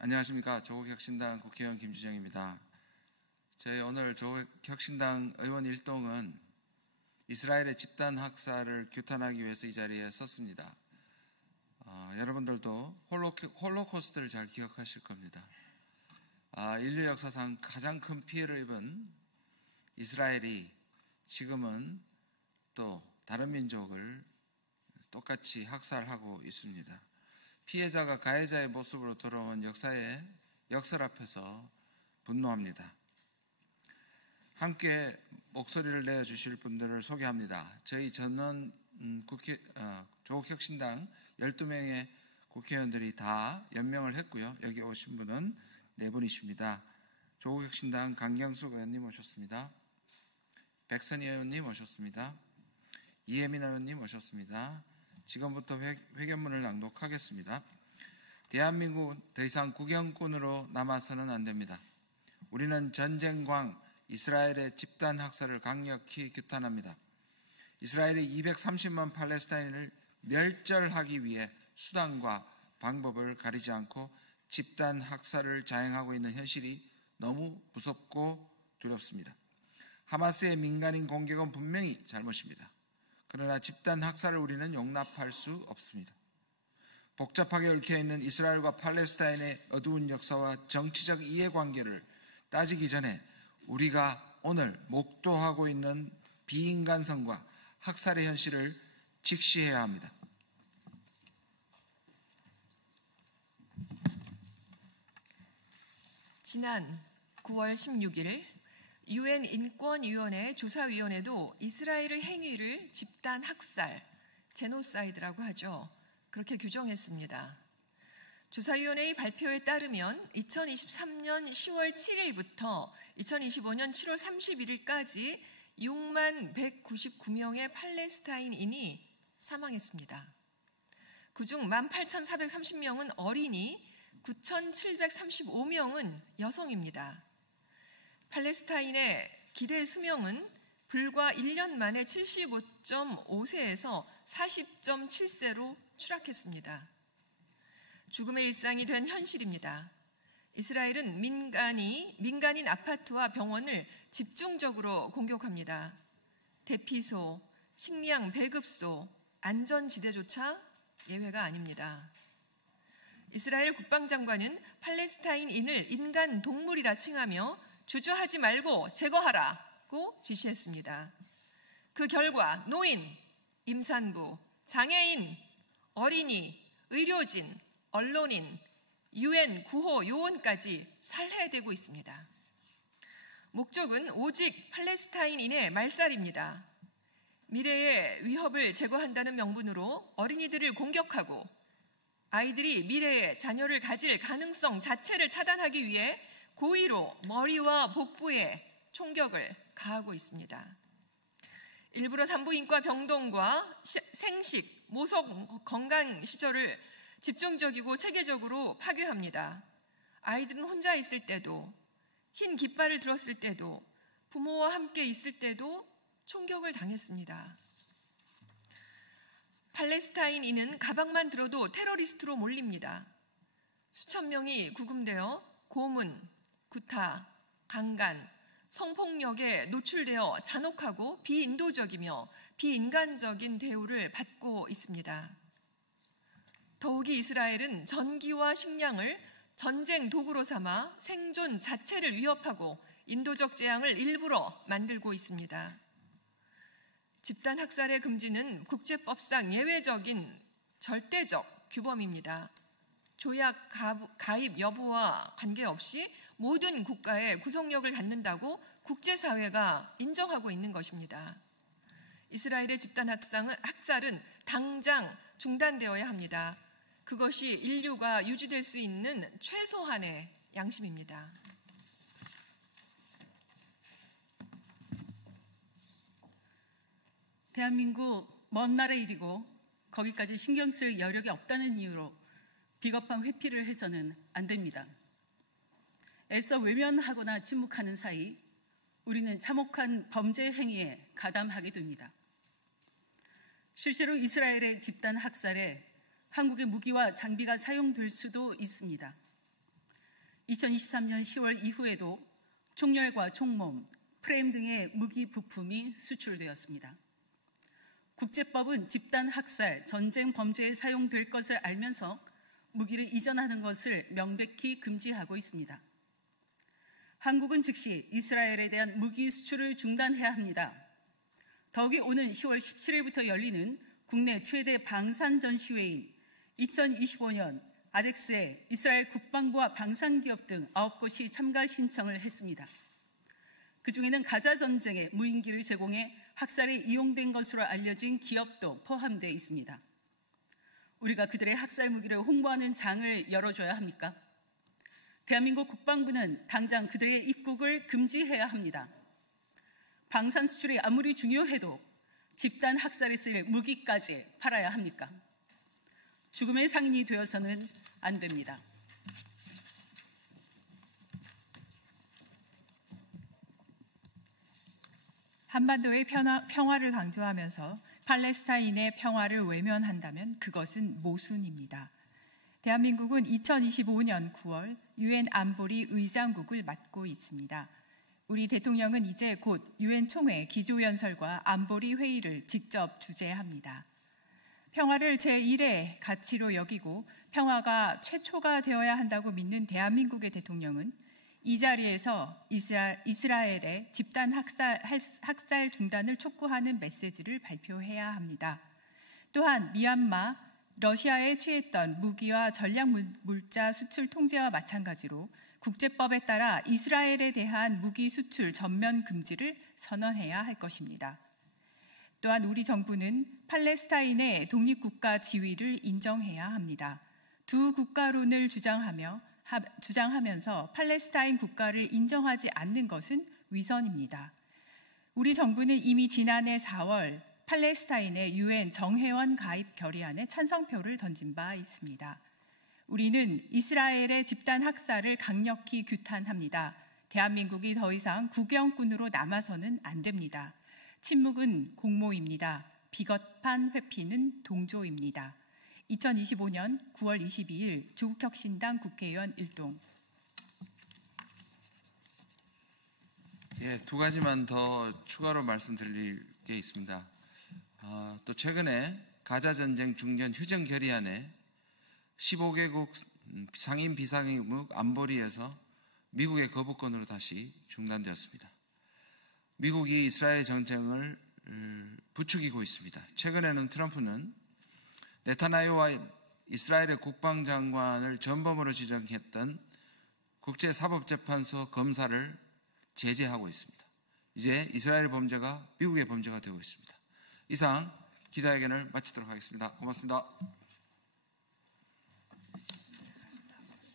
안녕하십니까. 조국혁신당 국회의원 김주정입니다. 저희 오늘 조국혁신당 의원 일동은 이스라엘의 집단 학살을 규탄하기 위해서 이 자리에 섰습니다. 여러분들도 홀로코스트를 잘 기억하실 겁니다. 인류 역사상 가장 큰 피해를 입은 이스라엘이 지금은 또 다른 민족을 똑같이 학살하고 있습니다. 피해자가 가해자의 모습으로 돌아온 역사의 역설 앞에서 분노합니다. 함께 목소리를 내어주실 분들을 소개합니다. 저희 전원 조국혁신당 12명의 국회의원들이 다 연명을 했고요. 여기 오신 분은 4분이십니다. 조국혁신당 강경숙 의원님 오셨습니다. 백선희 의원님 오셨습니다. 이혜민 의원님 오셨습니다. 지금부터 회견문을 낭독하겠습니다. 대한민국은 더 이상 국영꾼으로 남아서는 안 됩니다. 우리는 전쟁광 이스라엘의 집단 학살을 강력히 규탄합니다. 이스라엘이 230만 팔레스타인을 멸절하기 위해 수단과 방법을 가리지 않고 집단 학살을 자행하고 있는 현실이 너무 무섭고 두렵습니다. 하마스의 민간인 공격은 분명히 잘못입니다. 그러나 집단 학살을 우리는 용납할 수 없습니다. 복잡하게 얽혀있는 이스라엘과 팔레스타인의 어두운 역사와 정치적 이해관계를 따지기 전에 우리가 오늘 목도하고 있는 비인간성과 학살의 현실을 직시해야 합니다. 지난 9월 16일 UN 인권위원회 조사위원회도 이스라엘의 행위를 집단 학살, 제노사이드라고 하죠. 그렇게 규정했습니다. 조사위원회의 발표에 따르면 2023년 10월 7일부터 2025년 7월 31일까지 6만 199명의 팔레스타인인이 사망했습니다. 그중 18,430명은 어린이, 9,735명은 여성입니다. 팔레스타인의 기대 수명은 불과 1년 만에 75.5세에서 40.7세로 추락했습니다. 죽음의 일상이 된 현실입니다. 이스라엘은 민간인 아파트와 병원을 집중적으로 공격합니다. 대피소, 식량 배급소, 안전지대조차 예외가 아닙니다. 이스라엘 국방장관은 팔레스타인인을 인간 동물이라 칭하며 주저하지 말고 제거하라고 지시했습니다. 그 결과 노인, 임산부, 장애인, 어린이, 의료진, 언론인, UN 구호 요원까지 살해되고 있습니다. 목적은 오직 팔레스타인인의 말살입니다. 미래의 위협을 제거한다는 명분으로 어린이들을 공격하고 아이들이 미래에 자녀를 가질 가능성 자체를 차단하기 위해 고의로 머리와 복부에 총격을 가하고 있습니다. 일부러 산부인과 병동과 생식, 모성 건강시설을 집중적이고 체계적으로 파괴합니다. 아이들은 혼자 있을 때도, 흰 깃발을 들었을 때도, 부모와 함께 있을 때도 총격을 당했습니다. 팔레스타인인은 가방만 들어도 테러리스트로 몰립니다. 수천 명이 구금되어 고문, 구타, 강간, 성폭력에 노출되어 잔혹하고 비인도적이며 비인간적인 대우를 받고 있습니다. 더욱이 이스라엘은 전기와 식량을 전쟁 도구로 삼아 생존 자체를 위협하고 인도적 재앙을 일부러 만들고 있습니다. 집단 학살의 금지는 국제법상 예외적인 절대적 규범입니다. 조약 가입 여부와 관계없이 모든 국가의 구속력을 갖는다고 국제사회가 인정하고 있는 것입니다. 이스라엘의 집단 학살은 당장 중단되어야 합니다. 그것이 인류가 유지될 수 있는 최소한의 양심입니다. 대한민국 먼 나라 일이고 거기까지 신경 쓸 여력이 없다는 이유로 비겁한 회피를 해서는 안 됩니다. 애써 외면하거나 침묵하는 사이 우리는 참혹한 범죄 행위에 가담하게 됩니다. 실제로 이스라엘의 집단 학살에 한국의 무기와 장비가 사용될 수도 있습니다. 2023년 10월 이후에도 총열과 총몸, 프레임 등의 무기 부품이 수출되었습니다. 국제법은 집단 학살, 전쟁 범죄에 사용될 것을 알면서 무기를 이전하는 것을 명백히 금지하고 있습니다. 한국은 즉시 이스라엘에 대한 무기 수출을 중단해야 합니다. 더욱이 오는 10월 17일부터 열리는 국내 최대 방산 전시회인 2025년 아덱스에 이스라엘 국방부와 방산기업 등 9곳이 참가 신청을 했습니다. 그중에는 가자 전쟁에 무인기를 제공해 학살에 이용된 것으로 알려진 기업도 포함되어 있습니다. 우리가 그들의 학살 무기를 홍보하는 장을 열어줘야 합니까? 대한민국 국방부는 당장 그들의 입국을 금지해야 합니다. 방산 수출이 아무리 중요해도 집단 학살에 쓸 무기까지 팔아야 합니까? 죽음의 상인이 되어서는 안 됩니다. 한반도의 평화를 강조하면서 팔레스타인의 평화를 외면한다면 그것은 모순입니다. 대한민국은 2025년 9월 유엔 안보리 의장국을 맡고 있습니다. 우리 대통령은 이제 곧 유엔 총회 기조연설과 안보리 회의를 직접 주재합니다. 평화를 제1의 가치로 여기고 평화가 최초가 되어야 한다고 믿는 대한민국의 대통령은 이 자리에서 이스라엘의 집단 학살 중단을 촉구하는 메시지를 발표해야 합니다. 또한 미얀마, 러시아에 취했던 무기와 전략물자 수출 통제와 마찬가지로 국제법에 따라 이스라엘에 대한 무기 수출 전면 금지를 선언해야 할 것입니다. 또한 우리 정부는 팔레스타인의 독립국가 지위를 인정해야 합니다. 두 국가론을 주장하면서 팔레스타인 국가를 인정하지 않는 것은 위선입니다. 우리 정부는 이미 지난해 4월 팔레스타인의 유엔 정회원 가입 결의안에 찬성표를 던진 바 있습니다. 우리는 이스라엘의 집단 학살을 강력히 규탄합니다. 대한민국이 더 이상 구경꾼으로 남아서는 안 됩니다. 침묵은 공모입니다. 비겁한 회피는 동조입니다. 2025년 9월 22일 조국혁신당 국회의원 일동. 두 가지만 더 추가로 말씀드릴 게 있습니다. 또 최근에 가자 전쟁 중단 휴전 결의안에 15개국 상임 비상임국 안보리에서 미국의 거부권으로 다시 중단되었습니다. 미국이 이스라엘 정쟁을 부추기고 있습니다. 최근에는 트럼프는 네타냐후와 이스라엘의 국방장관을 전범으로 지정했던 국제사법재판소 검사를 제재하고 있습니다. 이제 이스라엘 범죄가 미국의 범죄가 되고 있습니다. 이상 기자회견을 마치도록 하겠습니다. 고맙습니다.